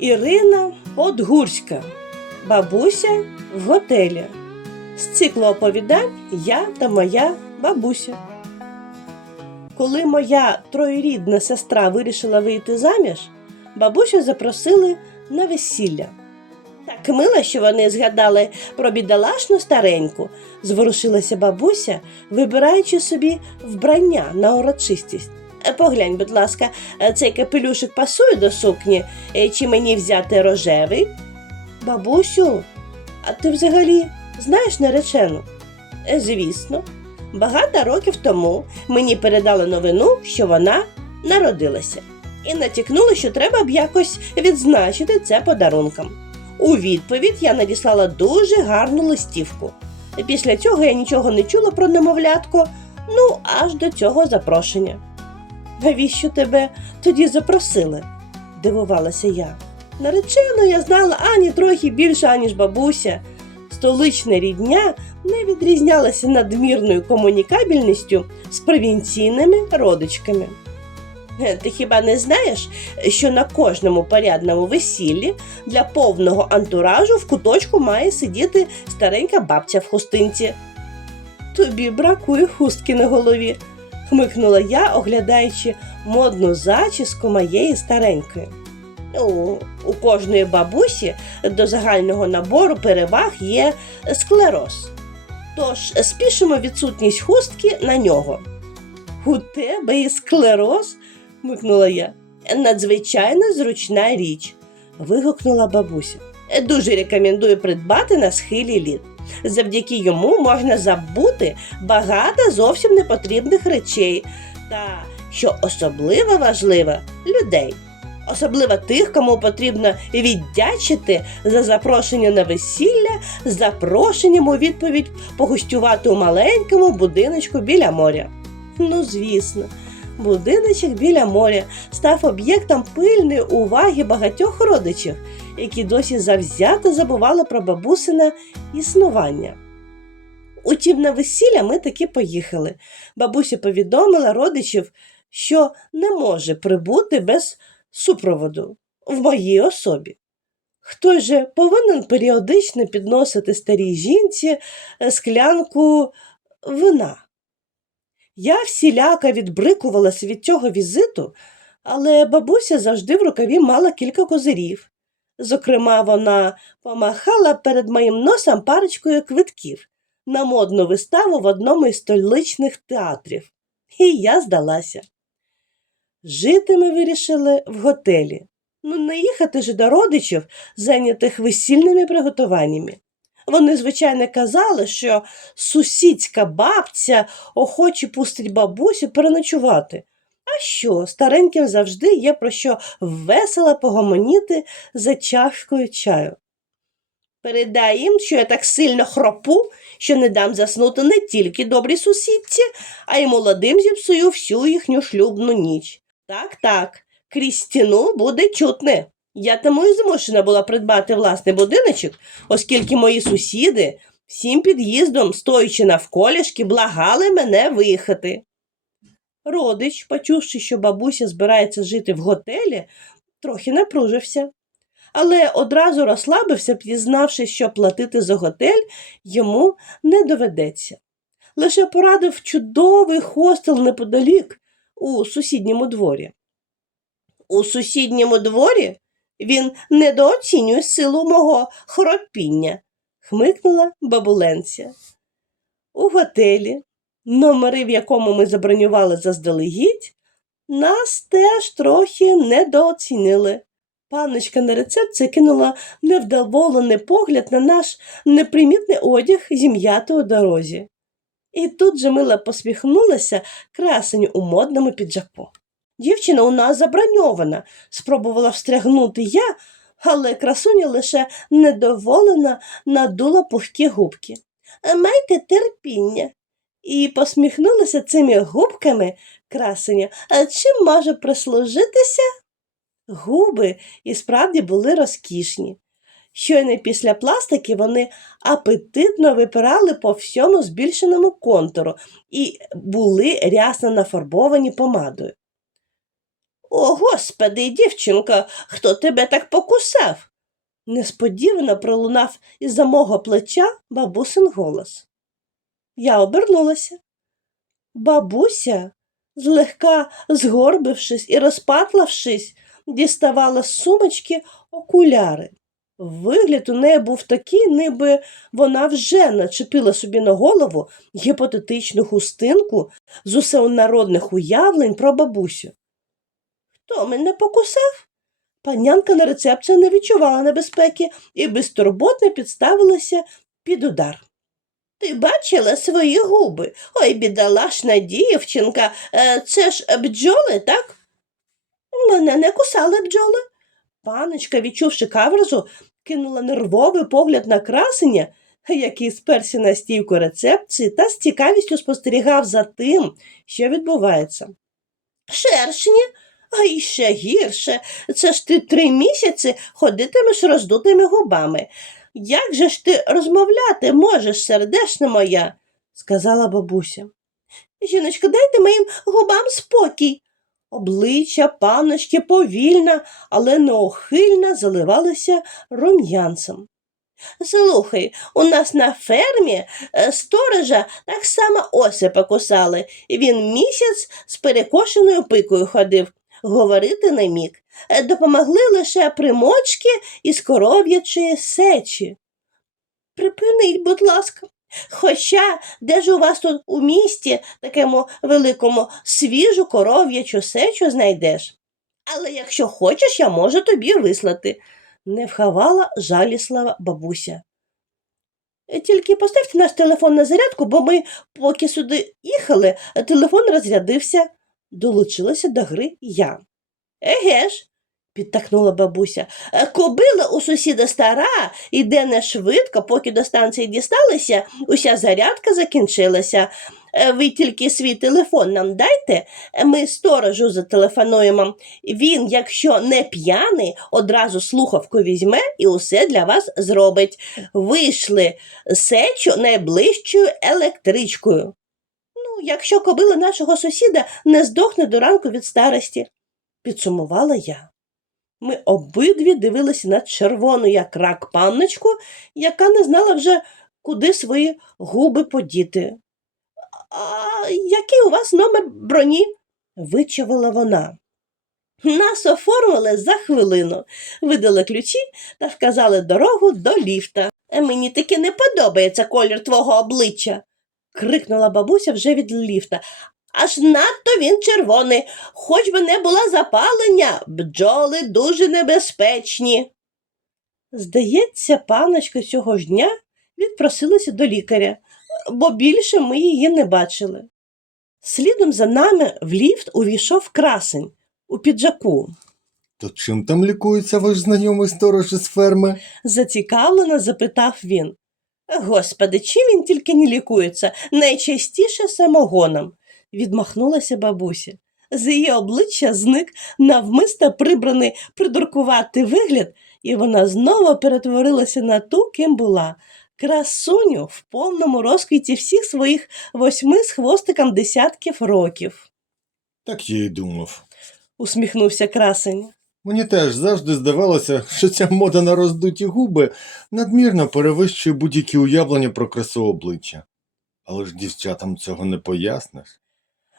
Ірина Подгурська, бабуся в готелі. З циклу оповідань Я та моя бабуся. Коли моя троюрідна сестра вирішила вийти заміж, бабусю запросили на весілля. Так мило, що вони згадали про бідолашну стареньку, зворушилася бабуся, вибираючи собі вбрання на урочистість. «Е, Поглянь, будь ласка, е, цей капелюшик пасує до сукні, Е, чи мені взяти рожевий? Бабусю, а ти взагалі знаєш наречену? «Е, Звісно, багато років тому мені передали новину, що вона народилася, і натякнули, що треба б якось відзначити це подарунком. У відповідь я надіслала дуже гарну листівку. Після цього я нічого не чула про немовлятко, ну аж до цього запрошення. Навіщо тебе тоді запросили? дивувалася я. Наречену я знала ані трохи більше, аніж бабуся. Столична рідня не відрізнялася надмірною комунікабельністю з провінційними родичками. Е, Ти хіба не знаєш, що на кожному порядному весіллі для повного антуражу в куточку має сидіти старенька бабця в хустинці? Тобі бракує хустки на голові, хмикнула я, оглядаючи модну зачіску моєї старенької. У, у кожної бабусі до загального набору переваг є склероз. Тож спішимо відсутність хустки на нього. У тебе і склероз? микнула я. Надзвичайно зручна річ, вигукнула бабуся. Дуже рекомендую придбати на схилі літ. Завдяки йому можна забути багато зовсім непотрібних речей та, що особливо важливо, людей. Особливо тих, кому потрібно віддячити за запрошення на весілля запрошенням у відповідь погостювати у маленькому будиночку біля моря. Ну, звісно, будиночок біля моря став об'єктом пильної уваги багатьох родичів, які досі завзято забували про бабусине існування. Утім, на весілля ми таки поїхали. Бабуся повідомила родичів, що не може прибути без супроводу в моїй особі. Хто же повинен періодично підносити старій жінці е, склянку вина? Я всіляка відбрикувалася від цього візиту, але бабуся завжди в рукаві мала кілька козирів. Зокрема, вона помахала перед моїм носом парочкою квитків на модну виставу в одному із столичних театрів, і я здалася. Жити ми вирішили в готелі. Ну, не їхати ж до родичів, зайнятих весільними приготуваннями. Вони, звичайно, казали, що сусідська бабця охоче пустить бабусю переночувати. А що, стареньким завжди є про що весело погомоніти за чашкою чаю. Передай їм, що я так сильно хропу, що не дам заснути не тільки добрій сусідці, а й молодим зіпсую всю їхню шлюбну ніч. Так, так, крізь стіну буде чутне. Я тому і змушена була придбати власний будиночок, оскільки мої сусіди всім під'їздом, стоячи навколішки, благали мене виїхати. Родич, почувши, що бабуся збирається жити в готелі, трохи напружився, але одразу розслабився, пізнавши, що платити за готель йому не доведеться. Лише порадив чудовий хостел неподалік у сусідньому дворі. У сусідньому дворі він недооцінює силу мого хропіння, хмикнула бабуленця. У готелі, номери, в якому ми забронювали заздалегідь, нас теж трохи недооцінили. Панночка на рецепції кинула невдоволений погляд на наш непримітний одяг зім'яти у дорозі. І тут же мила посміхнулася красеню у модному піджаку. Дівчина у нас заброньована, спробувала встрягнути я, але красуня лише недоволена надула пухкі губки. Майте терпіння. І посміхнулася цими губками красеня. А чим може прислужитися? Губи і справді були розкішні. Щойно після пластики вони апетитно випирали по всьому збільшеному контуру і були рясно нафарбовані помадою. О, господи, дівчинко, хто тебе так покусав? Несподівано пролунав із-за мого плеча бабусин голос. Я обернулася. Бабуся, злегка згорбившись і розпатлавшись, діставала з сумочки окуляри. Вигляд у неї був такий, ніби вона вже начепила собі на голову гіпотетичну хустинку з усенародних уявлень про бабусю. Хто мене покусав? Панянка на рецепції не відчувала небезпеки і безтурботно підставилася під удар. Ти бачила свої губи? Ой, бідолашна дівчинка, е, це ж бджоли, так? Мене не кусали бджоли. Паночка, відчувши каверзу, кинула нервовий погляд на красення, який сперся на стійку рецепції та з цікавістю спостерігав за тим, що відбувається. Шершні, а іще гірше. Це ж ти три місяці ходитимеш роздутими губами. Як же ж ти розмовляти можеш, сердешна моя? сказала бабуся. Жіночко, дайте моїм губам спокій. Обличчя панночки повільно, але неохильно заливалися рум'янцем. Слухай, у нас на фермі е, сторожа так само осипа кусали, і він місяць з перекошеною пикою ходив, говорити не міг. Е, Допомогли лише примочки із коров'ячої сечі. Припиніть, будь ласка. Хоча де ж у вас тут у місті, такому великому, свіжу коров'ячу сечу знайдеш? Але якщо хочеш, я можу тобі вислати, не вховала жаліслава бабуся. «Е, Тільки поставте наш телефон на зарядку, бо ми, поки сюди їхали, телефон розрядився. Долучилася до гри я. Еге ж, підтакнула бабуся. «е, Кобила у сусіда стара, іде не швидко, поки до станції дісталися, уся зарядка закінчилася. Е, Ви тільки свій телефон нам дайте, е, ми сторожу зателефонуємо. Він, якщо не п'яний, одразу слухавку візьме і усе для вас зробить. Вийшли сечу найближчою електричкою. Ну, якщо кобила нашого сусіда не здохне до ранку від старості, підсумувала я. Ми обидві дивилися на червону, як рак панночку, яка не знала вже, куди свої губи подіти. А який у вас номер броні? вичавила вона. Нас оформили за хвилину, видали ключі та вказали дорогу до ліфта. «Е, Мені таки не подобається колір твого обличчя, крикнула бабуся вже від ліфта. Аж надто він червоний, хоч би не було запалення, бджоли дуже небезпечні. Здається, паночка цього ж дня відпросилася до лікаря, бо більше ми її не бачили. Слідом за нами в ліфт увійшов красень у піджаку. То чим там лікується ваш знайомий сторож із ферми? Зацікавлено запитав він. Господи, чим він тільки не лікується, найчастіше самогоном, відмахнулася бабуся. З її обличчя зник навмисто прибраний придуркуватий вигляд, і вона знову перетворилася на ту, ким була. Красуню в повному розквіті всіх своїх восьми з хвостиком десятків років, Так я й думав. усміхнувся красень. Мені теж завжди здавалося, що ця мода на роздуті губи надмірно перевищує будь-які уявлення про красу обличчя. Але ж дівчатам цього не поясниш.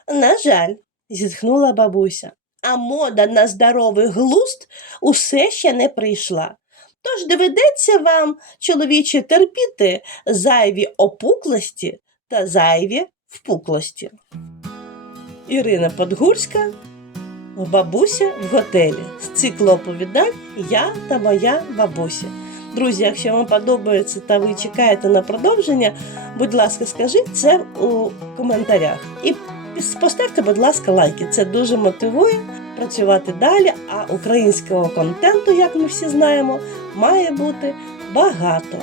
На жаль, зітхнула бабуся, а мода на здоровий глузд усе ще не прийшла. Тож доведеться вам, чоловіче, терпіти зайві опуклості та зайві впуклості. Ірина Подгурська, бабуся в готелі з циклу оповідань Я та моя бабуся. Друзі, якщо вам подобається та ви чекаєте на продовження, будь ласка, скажіть це у коментарях. І поставте, будь ласка, лайки. Це дуже мотивує працювати далі. А українського контенту, як ми всі знаємо, має бути багато.